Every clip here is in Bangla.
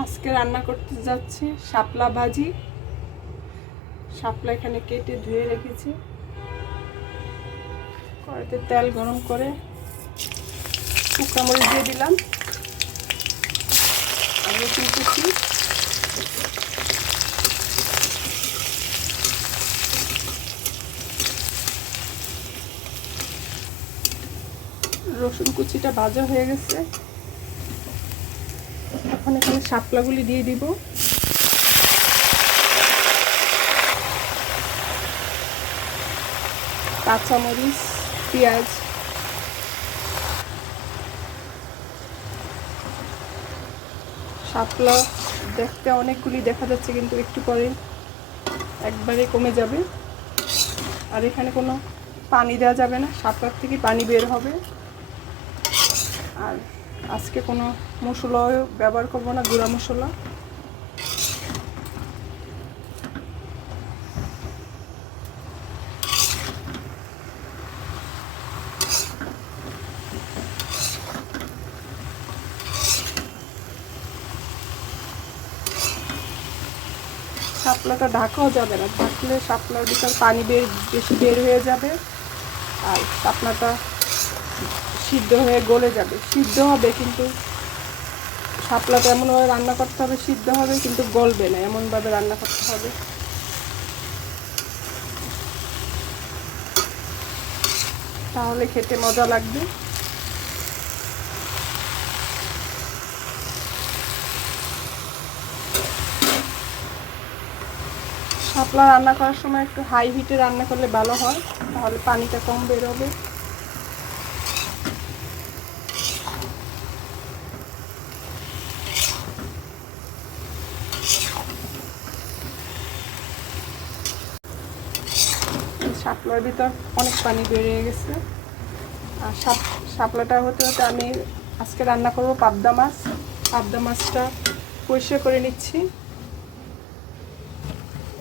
আজকে রান্না করতে যাচ্ছি শাপলা ভাজি। শাপলা এখানে কেটে ধুয়ে রেখেছি। কড়াইতে তেল গরম করে শুকনা দিয়ে দিলাম। আর কুচি। রসুন কুচিটা ভাজা হয়ে গেছে। এখন এখানে শাপলাগুলি দিয়ে দিব। কাঁচামরিচ, পেঁয়াজ। শাপলা দেখতে অনেকগুলি দেখা যাচ্ছে, কিন্তু একটু পরে একবারে কমে যাবে। আর এখানে কোনো পানি দেওয়া যাবে না, শাপলার থেকে পানি বের হবে। আর আজকে কোনো মশলাও ব্যবহার করব না, গুঁড়া মশলা। শাপলাটা ঢাকাও যাবে না, ঢাকলে শাপলার ভিতর পানি বের, বেশি বের হয়ে যাবে। আর শাপলাটা সিদ্ধ হয়ে গলে যাবে। সিদ্ধ হবে কিন্তু শাপলাটা এমনভাবে রান্না করতে হবে, সিদ্ধ হবে কিন্তু গলবে না, এমনভাবে রান্না করতে হবে। তাহলে খেতে মজা লাগবে। শাপলা রান্না করার সময় একটু হাই হিটে রান্না করলে ভালো হয়, তাহলে পানিটা কম বেরোবে। শাপলার ভিতর অনেক পানি বেরিয়ে গেছে। আর শাপ, শাপলাটা হতে হতে আমি আজকে রান্না করব পাবদা মাছ। পাবদা মাছটা পরিষ্কার করে নিচ্ছি।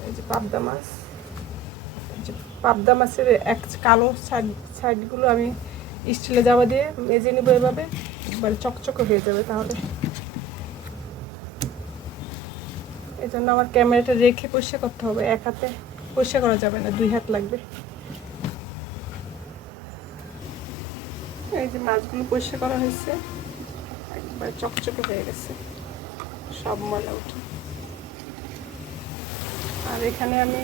এই যে পাবদা মাছ। এই যে পাবদা মাছের এক কালো সাইড, সাইডগুলো আমি স্টিলে জামা দিয়ে মেজে নেব এভাবে। একবারে চকচকে হয়ে যাবে তাহলে। এই জন্য আমার ক্যামেরাটা রেখে পরিষ্কার করতে হবে এক হাতে। পরিষ্কার করা যাবে না, দুই হাত লাগবে। এই যে মাছগুলো পরিষ্কার করা হয়েছে, একবার চকচকে হয়ে গেছে, সব ময়লা উঠে। আর এখানে আমি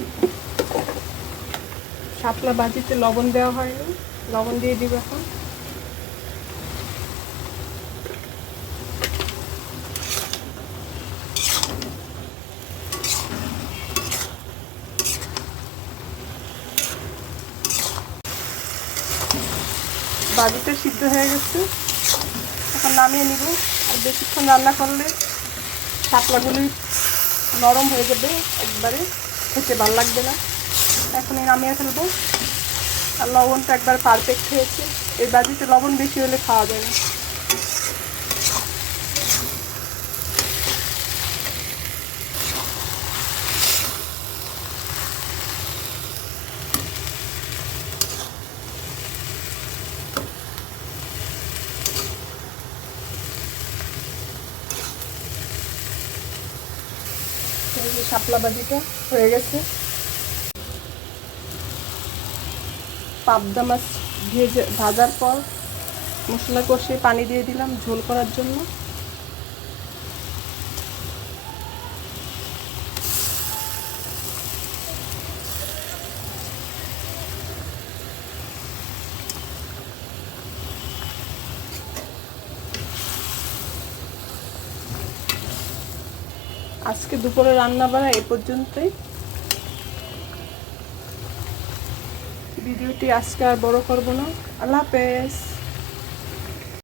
শাপলা বাজিতে লবণ দেওয়া হয়নি, লবণ দিয়ে দিব এখন। বাজিটা সিদ্ধ হয়ে গেছে। এখন নামিয়ে নিব। আর বেশিক্ষণ রান্না করলে শাপলাগুলি নরম হয়ে যাবে। একবারে খেতে ভালো লাগবে না। এখনই নামিয়ে ফেলব। আর লবণটা একবার পারফেক্ট হয়েছে। এই বাজিতে লবণ বেশি হলে খাওয়া যায় না। শাপলা বাজিটা হয়ে গেছে। পাবদা মাছ ভেজে ভাজার পর মশলা কষে পানি দিয়ে দিলাম ঝোল করার জন্য। আজকে দুপুরে রান্না বাড়া এ পর্যন্তই। ভিডিওটি আজকে আর বড় করব না। আল্লাহ হাফেজ।